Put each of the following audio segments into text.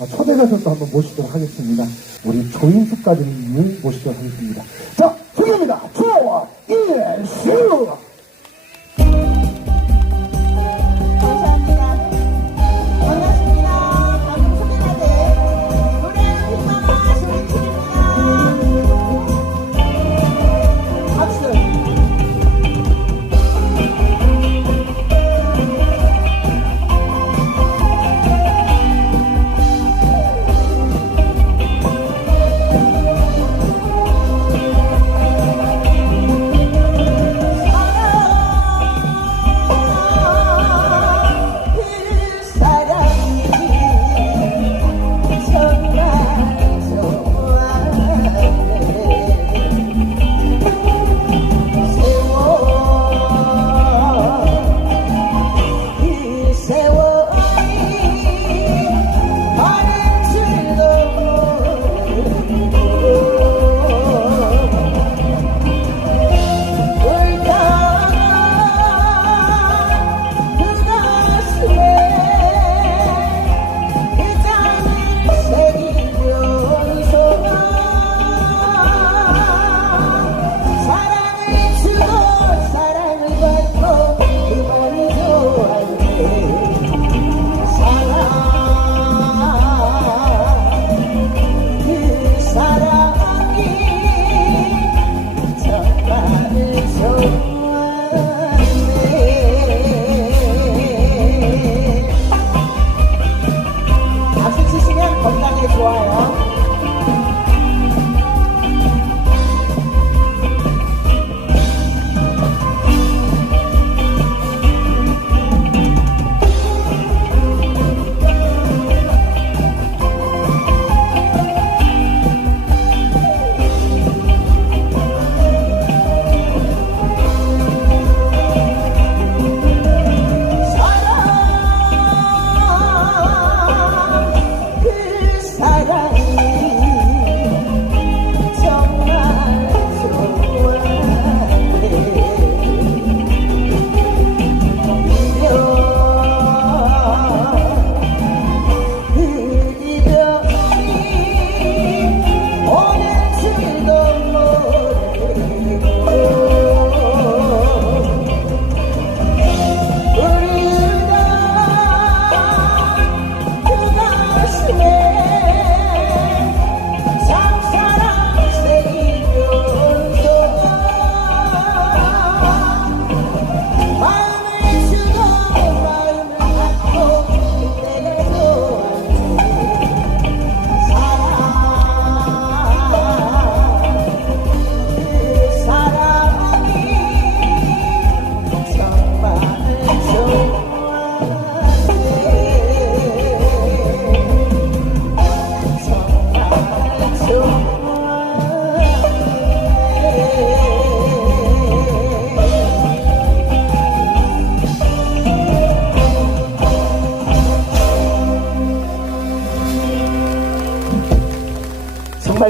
아, 초대 가셔서 한번 모시도록 하겠습니다. 우리 조인숙 가족님을 모시도록 하겠습니다. 자. 조와 일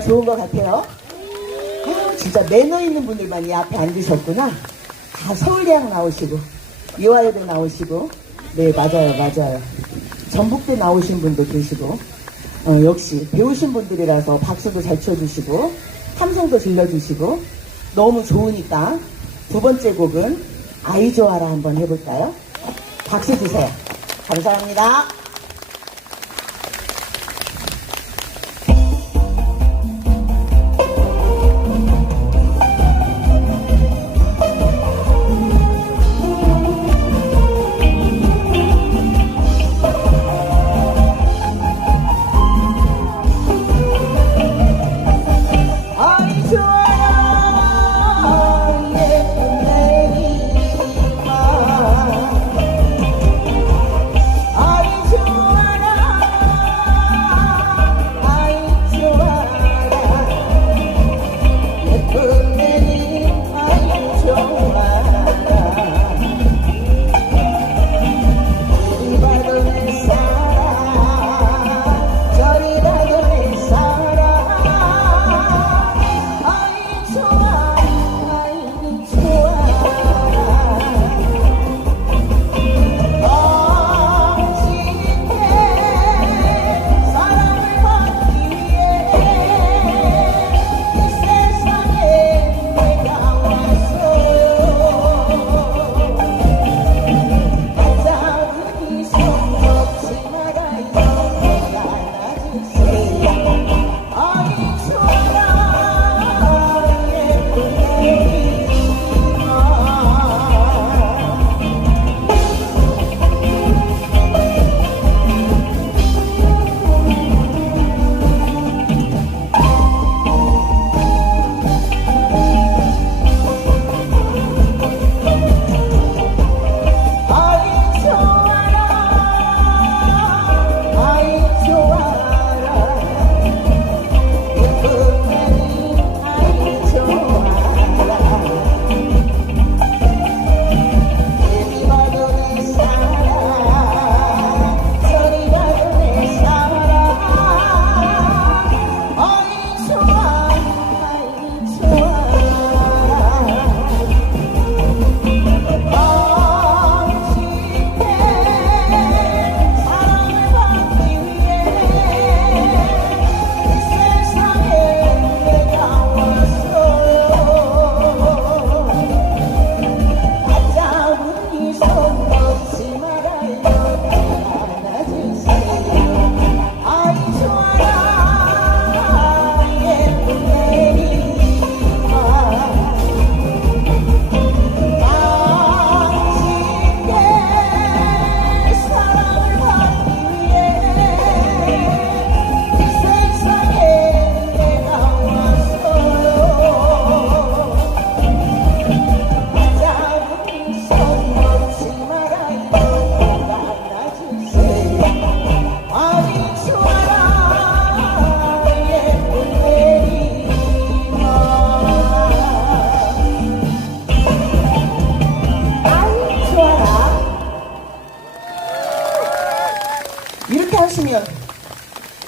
좋은 것 같아요. 아, 진짜 매너 있는 분들만 이 앞에 앉으셨구나. 다 서울대학 나오시고, 이화여대 나오시고, 네, 맞아요, 맞아요. 전북대 나오신 분도 계시고, 어, 역시 배우신 분들이라서 박수도 잘 쳐주시고, 함성도 질러주시고, 너무 좋으니까 두 번째 곡은 아이 좋아라 한번 해볼까요? 박수 주세요. 감사합니다.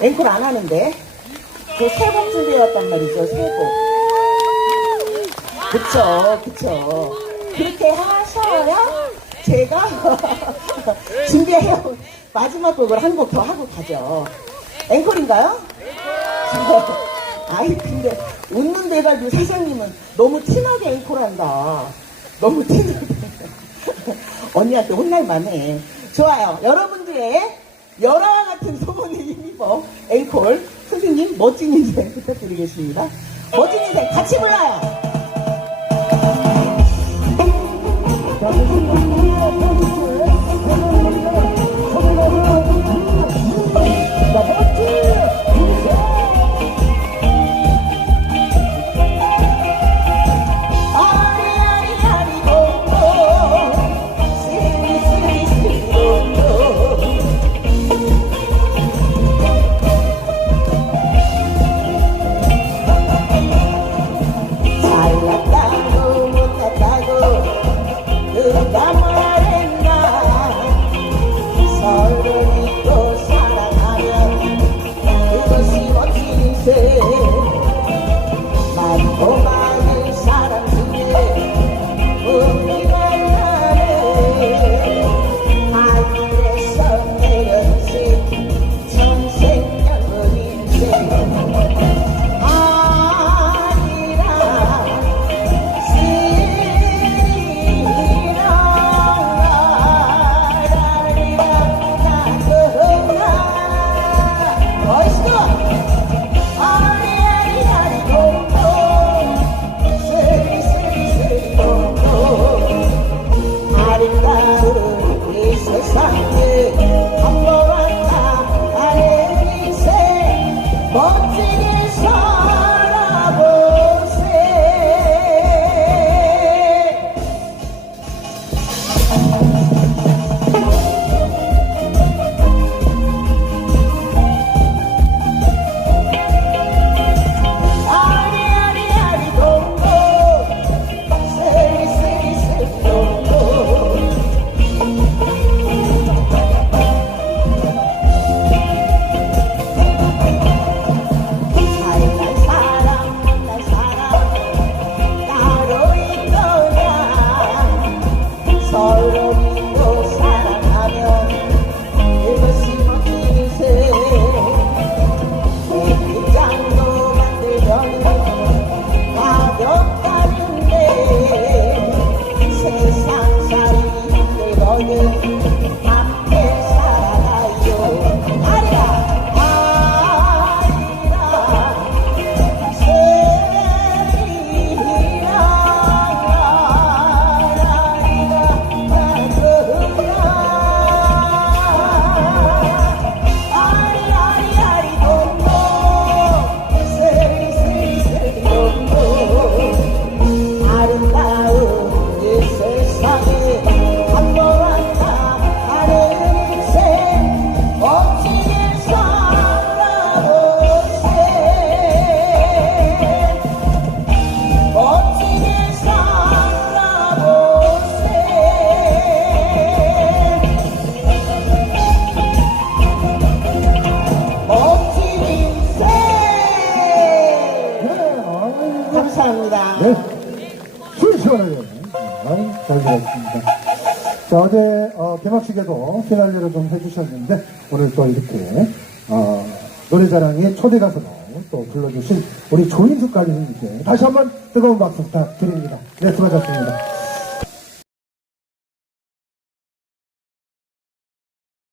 앵콜 안 하는데. 그 세곡 준비해왔단 말이죠, 세곡. 그쵸, 그쵸. 그렇게 하셔야 제가 준비해온 마지막 곡을 한 곡 더 하고 가죠. 앵콜인가요? 아이, 근데 웃는 대발도 사장님은 너무 티나게 앵콜한다. 너무 티나게. 언니한테 혼날 만 해. 좋아요. 여러분들의 열화와 같은 소문을 힘입어 앵콜 선생님 멋진 인생 부탁드리겠습니다. 멋진 인생 같이 불러요. 술 시원하게. 아이, 잘 들었습니다. 자, 어제, 어, 개막식에도 피날레를 좀 해주셨는데, 오늘 또 이렇게, 어, 노래자랑의 초대 가수로 또 불러주신 우리 조인숙 가수님께 다시 한번 뜨거운 박수 부탁드립니다. 네, 수고하셨습니다.